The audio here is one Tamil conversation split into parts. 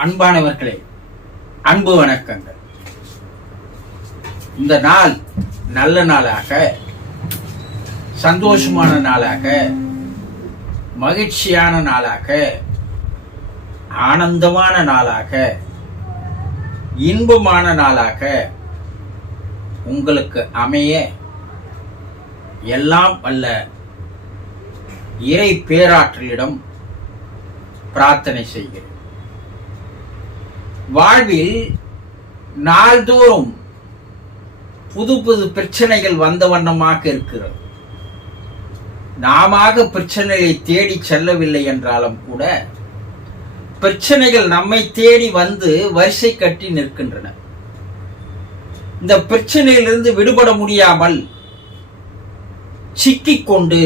அன்பானவர்களே, அன்பு வணக்கங்கள். இந்த நாள் நல்ல நாளாக, சந்தோஷமான நாளாக, மகிழ்ச்சியான நாளாக, ஆனந்தமான நாளாக, இன்பமான நாளாக உங்களுக்கு அமைய எல்லாம் வல்ல இறை பேராற்றலிடம் பிரார்த்தனை செய்கிறேன். வாழ்வில் நாள்தோறும் புது புது பிரச்சனைகள் வந்த வண்ணமாக இருக்கிறது. நாம பிரச்சனைகளை தேடி செல்லவில்லை என்றாலும் கூட பிரச்சனைகள் நம்மை தேடி வந்து வரிசை கட்டி நிற்கின்றன. இந்த பிரச்சனையிலிருந்து விடுபட முடியாமல் சிக்கிக்கொண்டு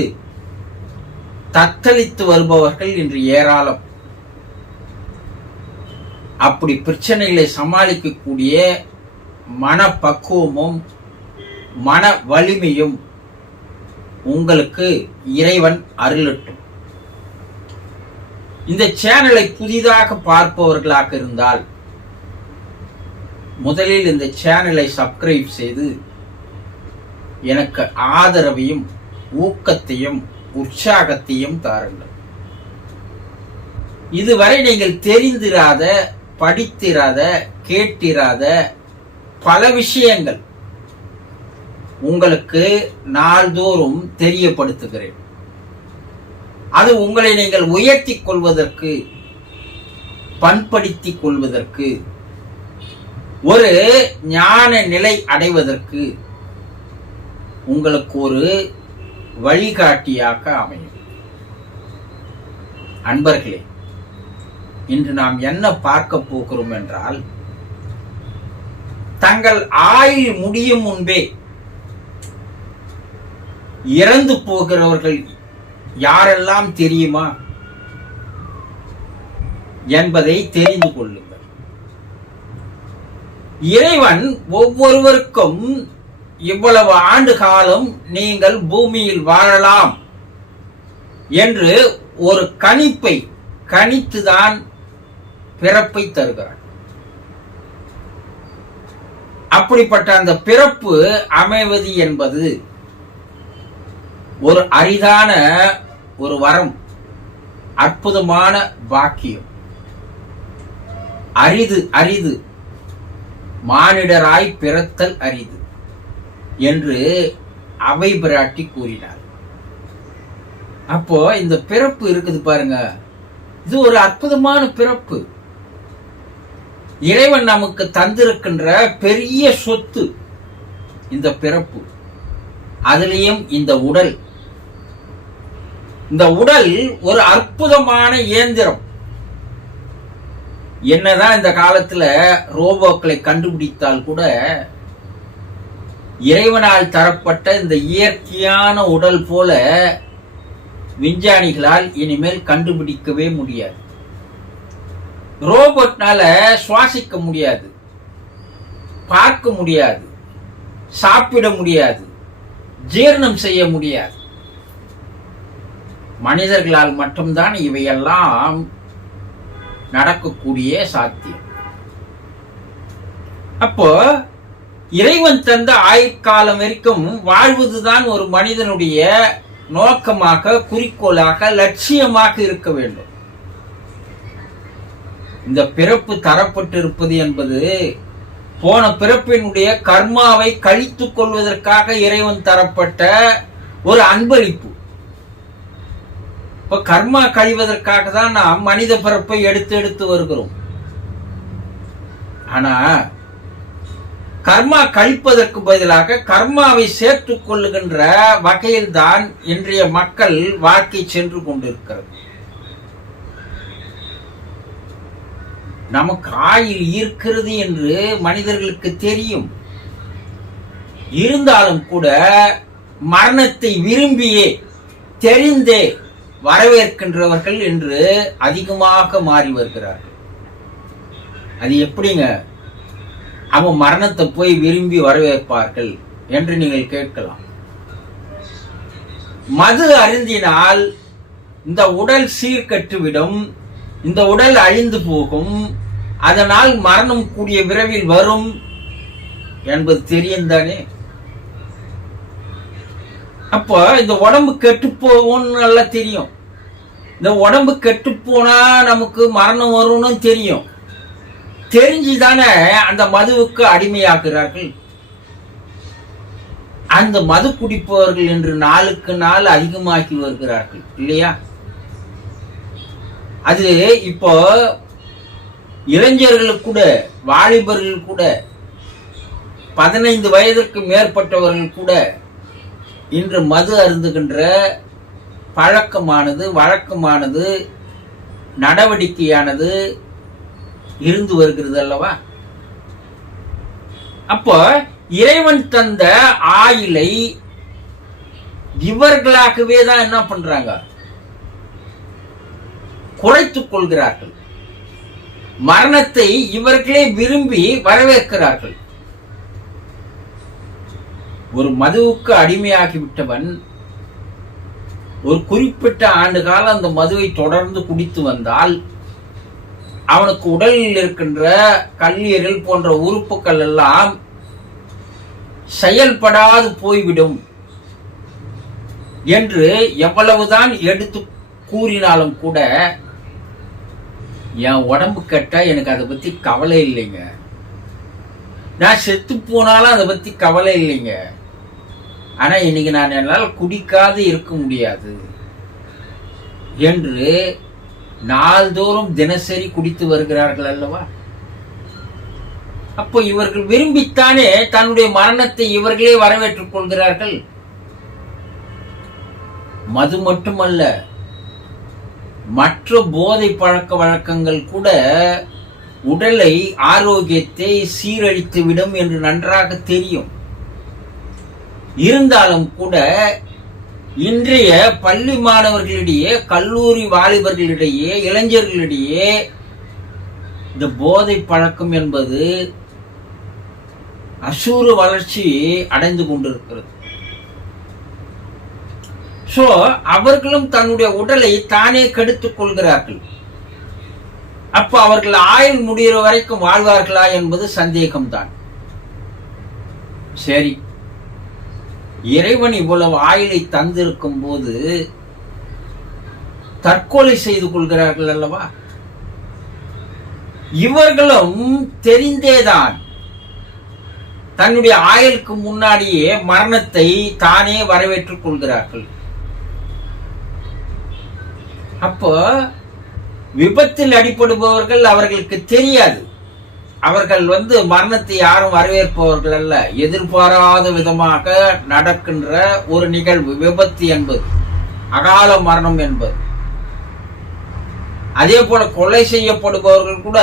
தத்தளித்து வருபவர்கள் இன்று ஏராளம். அப்படி பிரச்சனைகளை சமாளிக்கக்கூடிய மனப்பக்குவமும் மன வலிமையும் உங்களுக்கு இறைவன் அருளட்டும். இந்த சேனலை புதிதாக பார்ப்பவர்களாக இருந்தால் முதலில் இந்த சேனலை சப்ஸ்கிரைப் செய்து எனக்கு ஆதரவையும் ஊக்கத்தையும் உற்சாகத்தையும் தாருங்கள். இதுவரை நீங்கள் தெரிந்திராத, படித்திராத, கேட்டிராத பல விஷயங்கள் உங்களுக்கு நாள்தோறும் தெரியப்படுத்துகிறேன். அது உங்களை நீங்கள் உயர்த்திக் கொள்வதற்கு, பண்படுத்திக் கொள்வதற்கு, ஒரு ஞான நிலை அடைவதற்கு உங்களுக்கு ஒரு வழிகாட்டியாக அமையும். அன்பர்களே, இன்று நாம் என்ன பார்க்க போகிறோம் என்றால், தங்கள் ஆயுள் முடியும் முன்பே இறந்து போகிறவர்கள் யாரெல்லாம் தெரியுமா என்பதை தெரிந்து கொள்ளுங்கள். இறைவன் ஒவ்வொருவருக்கும் இவ்வளவு ஆண்டு காலம் நீங்கள் பூமியில் வாழலாம் என்று ஒரு கணிப்பை கணித்துதான் பிறப்பை தருகிறார். அப்படிப்பட்ட அந்த பிறப்பு அமைவது என்பது ஒரு அரிதான ஒரு வரம், அற்புதமான பாக்கியம். அரிது அரிது மானிடராய் பிறத்தல் அரிது என்று அவை பிராட்டி கூறினார். அப்போ இந்த பிறப்பு இருக்குது பாருங்க, இது ஒரு அற்புதமான பிறப்பு. இறைவன் நமக்கு தந்திருக்கின்ற பெரிய சொத்து இந்த பிறப்பு. அதிலேயும் இந்த உடல். இந்த உடல் ஒரு அற்புதமான இயந்திரம். என்னதான் இந்த காலத்துல ரோபோக்களை கண்டுபிடித்தால் கூட இறைவனால் தரப்பட்ட இந்த இயற்கையான உடல் போல விஞ்ஞானிகளால் இனிமேல் கண்டுபிடிக்கவே முடியாது. ரோபோட்னால சுவாசிக்க முடியாது, பார்க்க முடியாது, சாப்பிட முடியாது, ஜீரணம் செய்ய முடியாது. மனிதர்களால் மட்டும்தான் இவையெல்லாம் நடக்கக்கூடிய சாத்தியம். அப்போ இறைவன் தந்த ஆயுட்காலம் வரைக்கும் வாழ்வதுதான் ஒரு மனிதனுடைய நோக்கமாக, குறிக்கோளாக, லட்சியமாக இருக்க வேண்டும். இந்த பிறப்பு தரப்பட்டிருப்பது என்பது போன பிறப்பினுடைய கர்மாவை கழித்துக் கொள்வதற்காக இறைவன் தரப்பட்ட ஒரு அன்பளிப்பு. இப்ப கர்மா கழிவதற்காக தான் நாம் மனித பிறப்பை எடுத்து எடுத்து வருகிறோம். ஆனா கர்மா கழிப்பதற்கு பதிலாக கர்மாவை சேர்த்துக் கொள்ளுகின்ற வகையில் தான் இன்றைய மக்கள் வாழ்க்கை சென்று கொண்டிருக்கிறது. நமக்கு ஆயுள் இருக்கிறது என்று மனிதர்களுக்கு தெரியும். இருந்தாலும் கூட மரணத்தை விரும்பியே தெரிந்தே வரவேற்கின்றவர்கள் என்று அதிகமாக மாறி வருகிறார்கள். அது எப்படிங்க அவன் மரணத்தை போய் விரும்பி வரவேற்பார்கள் என்று நீங்கள் கேட்கலாம். மது அருந்தினால் இந்த உடல் சீர்கட்டுவிடும், இந்த உடல் அழிந்து போகும், அதனால் மரணம் கூடிய விரைவில் வரும் என்பது தெரியும் தானே. அப்போ இந்த உடம்பு கெட்டு போகும்னு நல்லா தெரியும். இந்த உடம்பு கெட்டு போனா நமக்கு மரணம் வரும்னு தெரியும். தெரிஞ்சுதானே அந்த மதுவுக்கு அடிமையாக்குறார்கள். அந்த மது குடிப்பவர்கள் என்று நாளுக்கு நாள் அதிகமாக்கி வருகிறார்கள் இல்லையா? அது இப்போ இளைஞர்களுக்கு கூட, வாலிபர்கள் கூட, 15 வயதிற்கு மேற்பட்டவர்கள் கூட இன்று மது அருந்துகின்ற பழக்கமானது, வழக்கமானது, நடவடிக்கையானது இருந்து வருகிறது அல்லவா? அப்போ இறைவன் தந்த ஆயுளை இவர்களாகவே தான் என்ன பண்றாங்க? குறைத்துக் கொள்கிறார்கள். மரணத்தை இவர்களே விரும்பி வரவேற்கிறார்கள். ஒரு மதுவுக்கு அடிமையாகிவிட்டவன் ஒரு குறிப்பிட்ட ஆண்டு காலம் அந்த மதுவை தொடர்ந்து குடித்து வந்தால் அவனுக்கு உடலில் இருக்கின்ற கல்லீரல் போன்ற உறுப்புகள் எல்லாம் செயல்படாது போய்விடும் என்று எவ்வளவுதான் எடுத்து கூறினாலும் கூட என் உடம்பு கேட்டா எனக்கு அதை பத்தி கவலை இல்லைங்க, நான் செத்து போனாலும் அதை பத்தி கவலை இல்லைங்க, ஆனா இன்னைக்கு நான் என்னால் குடிக்காது இருக்க முடியாது என்று நாள்தோறும் தினசரி குடித்து வருகிறார்கள் அல்லவா? அப்போ இவர்கள் விரும்பித்தானே தன்னுடைய மரணத்தை இவர்களே வரவேற்றுக் கொள்கிறார்கள். மது மட்டுமல்ல, மற்ற போதை பழக்க வழக்கங்கள் கூட உடலை, ஆரோக்கியத்தை சீரழித்து விடும் என்று நன்றாக தெரியும். இருந்தாலும் கூட இன்றைய பள்ளி மாணவர்களிடையே, கல்லூரி வாலிபர்களிடையே, இளைஞர்களிடையே இந்த போதை பழக்கம் என்பது அசூர வளர்ச்சி அடைந்து கொண்டிருக்கிறது. சோ அவர்களும் தன்னுடைய உடலை தானே கெடுத்துக் கொள்கிறார்கள். அப்ப அவர்கள் ஆயுள் முடிகிற வரைக்கும் வாழ்வார்களா என்பது சந்தேகம்தான். சரி, இறைவன் இவ்வளவு ஆயுளை தந்திருக்கும் போது தற்கொலை செய்து கொள்கிறார்கள் அல்லவா? இவர்களும் தெரிந்தேதான் தன்னுடைய ஆயுளுக்கு முன்னாடியே மரணத்தை தானே வரவேற்றுக் கொள்கிறார்கள். அப்போ விபத்தில் அடிபடுபவர்கள் அவர்களுக்கு தெரியாது. அவர்கள் மரணத்தை யாரும் வரவேற்பவர்கள் அல்ல. எதிர்பாராத விதமாக நடக்கின்ற ஒரு நிகழ்வு விபத்து என்பது, அகால மரணம் என்பது. அதே போல கொலை செய்யப்படுபவர்கள் கூட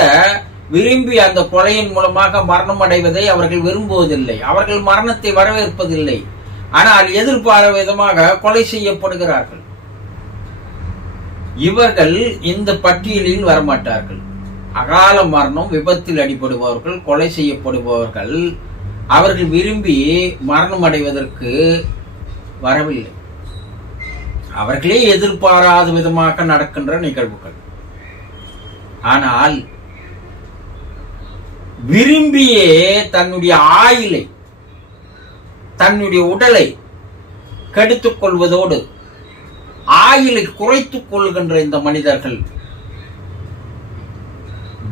விரும்பி அந்த கொலையின் மூலமாக மரணம் அடைவதை அவர்கள் விரும்புவதில்லை. அவர்கள் மரணத்தை வரவேற்பதில்லை. ஆனால் எதிர்பாராத விதமாக கொலை செய்யப்படுகிறார்கள். இவர்கள் இந்த பட்டியலில் வரமாட்டார்கள். அகால மரணம், விபத்தில் அடிபடுபவர்கள், கொலை செய்யப்படுபவர்கள் அவர்கள் விரும்பி மரணம் அடைவதற்கு வரவில்லை. அவர்களே எதிர்பாராத விதமாக நடக்கின்ற நிகழ்வுகள். ஆனால் விரும்பியே தன்னுடைய ஆயுளை, தன்னுடைய உடலை கெடுத்துக் கொள்வதோடு ஆயுளை குறைத்துக் கொள்கின்ற இந்த மனிதர்கள்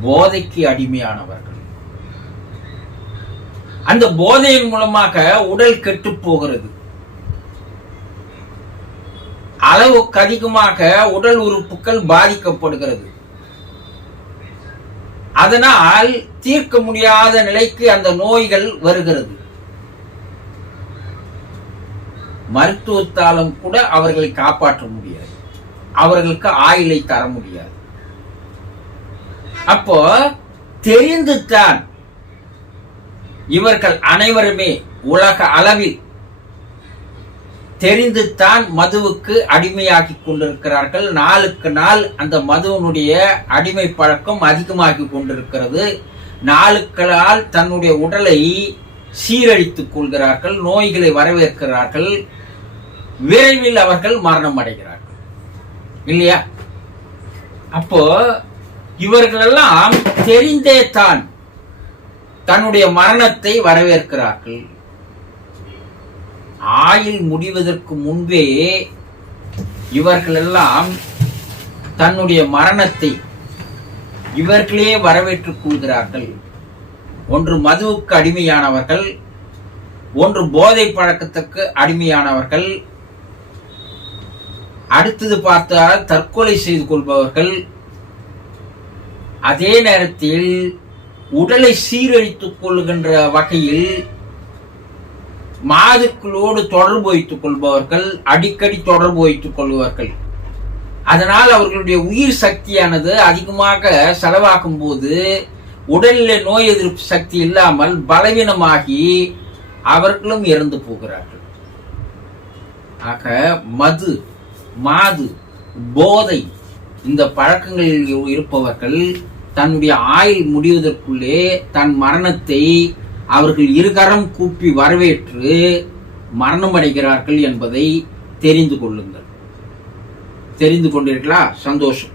போதைக்கு அடிமையானவர்கள். அந்த போதையின் மூலமாக உடல் கெட்டு போகிறது. அளவுக்கு அதிகமாக உடல் உறுப்புகள் பாதிக்கப்படுகிறது. அதனால் தீர்க்க முடியாத நிலைக்கு அந்த நோய்கள் வருகிறது. மருத்துவத்தாலும் கூட அவர்களை காப்பாற்ற முடியாது, அவர்களுக்கு ஆயுளை தர முடியாது. அப்போ தெரிந்துதான் இவர்கள் அனைவருமே உலக அளவில் தெரிந்துதான் மதுவுக்கு அடிமையாக்கி கொண்டிருக்கிறார்கள். நாளுக்கு நாள் அந்த மதுவனுடைய அடிமை பழக்கம் அதிகமாகி கொண்டிருக்கிறது. நாளுக்கு நாள் தன்னுடைய உடலை சீரழித்துக் கொள்கிறார்கள், நோய்களை வரவேற்கிறார்கள். விரைவில் அவர்கள் மரணம் அடைகிறார்கள் இல்லையா? அப்போ இவர்களெல்லாம் தெரிந்தே தான் தன்னுடைய மரணத்தை வரவேற்கிறார்கள். ஆயுள் முடிவதற்கு முன்பே இவர்களெல்லாம் தன்னுடைய மரணத்தை இவர்களே வரவேற்றுக் கொள்கிறார்கள். ஒன்று மதுவுக்கு அடிமையானவர்கள், ஒன்று போதை பழக்கத்துக்கு அடிமையானவர்கள், அடுத்தது பார்த்தால் தற்கொலை செய்து கொள்பவர்கள், அதே நேரத்தில் உடலை சீரழித்துக் கொள்கின்ற வகையில் மாதுக்களோடு தொடர்பு வைத்துக் கொள்பவர்கள், அடிக்கடி தொடர்பு வைத்துக் கொள்வார்கள். அதனால் அவர்களுடைய உயிர் சக்தியானது அதிகமாக செலவாகும் போது உடலில் நோய் எதிர்ப்பு சக்தி இல்லாமல் பலவீனமாகி அவர்களும் இறந்து போகிறார்கள். ஆக மது, மாது, போதை இந்த பழக்கங்களில் இருப்பவர்கள் தன்னுடைய ஆயுள் முடிவதற்குள்ளே தன் மரணத்தை அவர்கள் இருகரம் கூப்பி வரவேற்று மரணம் அடைகிறார்கள் என்பதை தெரிந்து கொள்ளுங்கள். தெரிந்து கொண்டீர்களா? சந்தோஷம்.